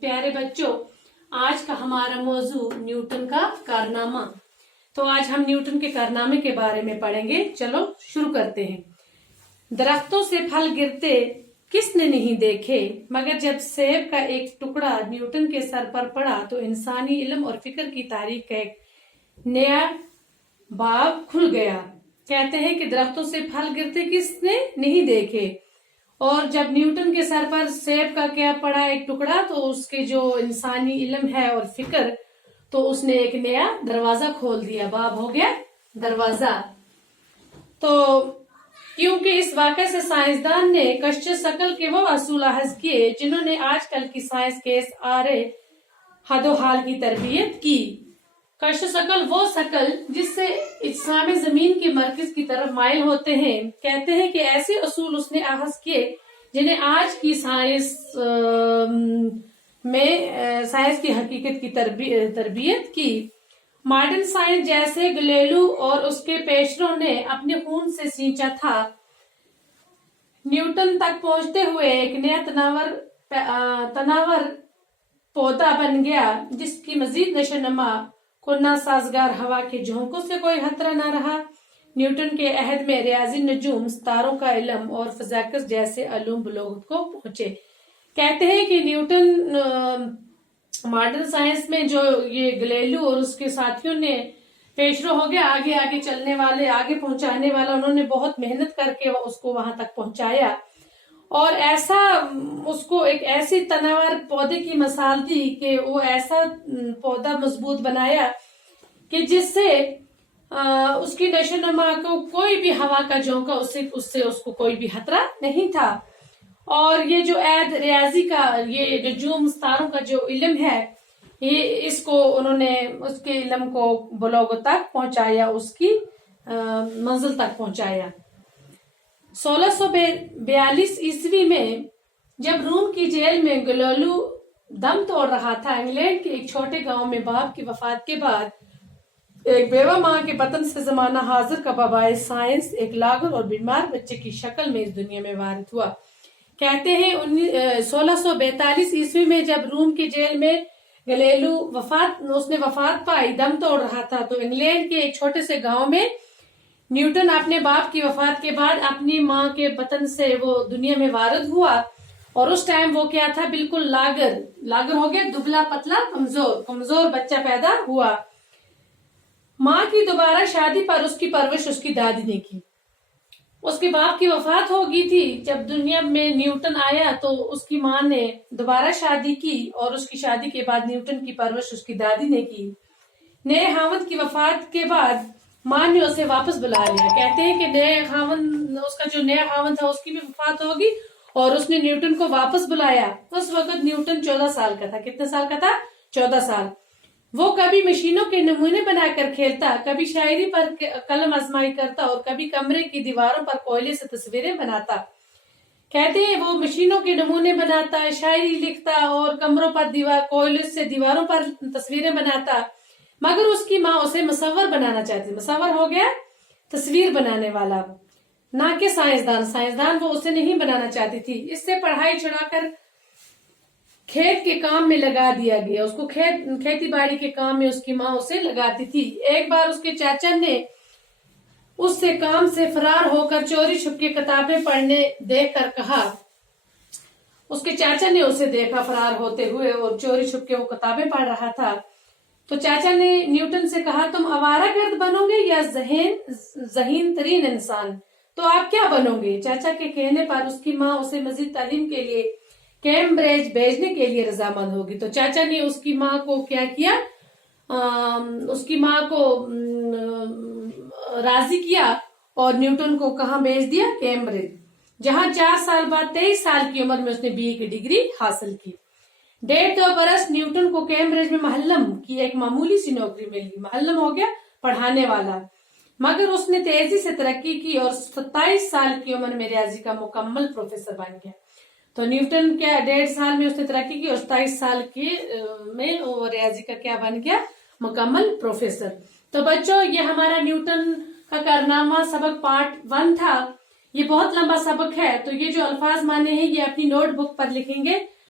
प्यारे बच्चों, आज का हमारा मौजू न्यूटन का कारनामा। तो आज हम न्यूटन के कारनामे के बारे में पढ़ेंगे। चलो शुरू करते हैं। दरख्तों से फल गिरते किसने नहीं देखे, मगर जब सेब का एक टुकड़ा न्यूटन के सर पर पड़ा तो इंसानी इल्म और फिक्र की तारीख का एक नया बाब खुल गया। कहते हैं कि दरख्तों से फल गिरते किसने नहीं देखे, और जब न्यूटन के सर पर सेब का क्या पड़ा एक टुकड़ा, तो उसके जो इंसानी इल्म है और फिक्र, तो उसने एक नया दरवाजा खोल दिया। बाब हो गया दरवाजा। तो क्योंकि इस वाक़े से साइंसदान ने कश्फ शकल के वो असूल अहज किए जिन्होंने आजकल की साइंस के इस आरे हदोहाल की तरबियत की। कश्फ शकल वो शकल जिससे इस्लाम जमीन के मरकज की तरफ माइल होते हैं। कहते हैं कि ऐसे असूल उसने अहज किए जिन्हें आज की साइंस में साइंस की हकीकत की तरबियत की। मॉडर्न साइंस जैसे गैलीलियो और उसके पेशरों ने अपने खून से सींचा था, न्यूटन तक पहुंचते हुए एक नया तनावर पौधा बन गया, जिसकी मजीद नशोनमा को न साजगार हवा के झोंकों से कोई खतरा न रहा। न्यूटन के अहद में रियाजी नजूम, सितारों का इल्म और फिज़िक्स जैसे अलूम बलोगत को पहुंचे। कहते हैं कि न्यूटन मॉडर्न साइंस में जो ये गैलीलियो और उसके साथियों ने पेशरो हो गया, आगे आगे चलने वाले, आगे पहुंचाने वाला, उन्होंने बहुत मेहनत करके उसको वहां तक पहुंचाया और ऐसा उसको एक ऐसी तनावर पौधे की मिसाल दी कि वो ऐसा पौधा मजबूत बनाया कि जिससे उसकी नशोनुमा को कोई भी हवा का झोंका उससे उसको कोई भी खतरा नहीं था। और ये जो ऐद रियाजी का, ये नजूम सितारों का जो इल्म है, ये इसको उन्होंने उसके इल्म को बलोग तक पहुंचाया, उसकी मंजिल तक पहुंचाया। 1642 ईस्वी में जब रोम की जेल में गैलीलियो दम तोड़ रहा था, इंग्लैंड के एक छोटे गांव में बाप की वफात के बाद एक बेवा माँ के बतन से जमाना हाजिर का बबाए साइंस एक लागर और बीमार बच्चे की शक्ल में इस दुनिया में वारिद हुआ। कहते हैं 1642 ईस्वी में जब रोम की जेल में गैलीलियो उसने वफात पाई, दम तोड़ रहा था, तो इंग्लैंड के एक छोटे से गांव में न्यूटन अपने बाप की वफात के बाद अपनी माँ के बतन से वो दुनिया में वारिद हुआ। और उस टाइम वो क्या था, बिल्कुल लागर हो गया, दुबला पतला कमजोर बच्चा पैदा हुआ। माँ की दोबारा शादी पर उसकी परवरिश उसकी दादी ने की। उसके बाप की वफात हो गई थी जब दुनिया में न्यूटन आया, तो उसकी माँ ने दोबारा शादी की और उसकी शादी के बाद न्यूटन की परवरिश उसकी दादी ने की। नए हावंद की वफात के बाद माँ ने उसे वापस बुला लिया। कहते हैं कि उसका जो नया हावंद था उसकी भी वफात होगी और उसने न्यूटन को वापस बुलाया। उस वक्त न्यूटन 14 साल का था। कितने साल का था? 14 साल। वो कभी मशीनों के नमूने बनाकर खेलता, कभी शायरी पर कलम आजमाई करता और कभी कमरे की दीवारों पर कोयले से तस्वीरें बनाता। कहते हैं वो मशीनों के नमूने बनाता, शायरी लिखता और कमरों पर कोयले से दीवारों पर तस्वीरें बनाता, मगर उसकी माँ उसे मुसव्वर बनाना चाहती। मुसव्वर हो गया तस्वीर बनाने वाला, ना कि साइंसदान वो उसे नहीं बनाना चाहती थी। इससे पढ़ाई छुड़ाकर खेत के काम में लगा दिया गया। उसको खेती बाड़ी के काम में उसकी माँ उसे लगाती थी। एक बार उसके चाचा ने उससे काम से फरार होकर चोरी छुपके किताबें पढ़ने देखकर कहा, उसके चाचा ने उसे देखा फरार होते हुए और चोरी छुपके वो किताबें पढ़ रहा था। तो चाचा ने न्यूटन से कहा, तुम आवारागर्द बनोगे या ज़हीन तरीन इंसान? तो आप क्या बनोगे? चाचा के कहने पर उसकी माँ उसे मजीद तालीम के लिए कैम्ब्रिज भेजने के लिए रजामंद होगी। तो चाचा ने उसकी माँ को क्या किया, उसकी माँ को राजी किया और न्यूटन को कहाँ भेज दिया? कैम्ब्रिज, जहाँ 4 साल बाद 23 साल की उम्र में उसने बीए की डिग्री हासिल की। 1.5-2 बरस न्यूटन को कैम्ब्रिज में महल्लम की एक मामूली सी नौकरी मिल गई। महल्लम हो गया पढ़ाने वाला, मगर उसने तेजी से तरक्की की और 27 साल की उम्र में रियाजी का मुकम्मल प्रोफेसर बन गया। तो न्यूटन क्या 1.5 साल में उसने तरक्की की और 27 साल की में वो रियाजी का क्या बन गया? मुकम्मल प्रोफेसर। तो बच्चों, ये हमारा न्यूटन का कारनामा सबक पार्ट 1 था। ये बहुत लंबा सबक है, तो ये जो अल्फाज माने हैं ये अपनी नोटबुक पर लिखेंगे।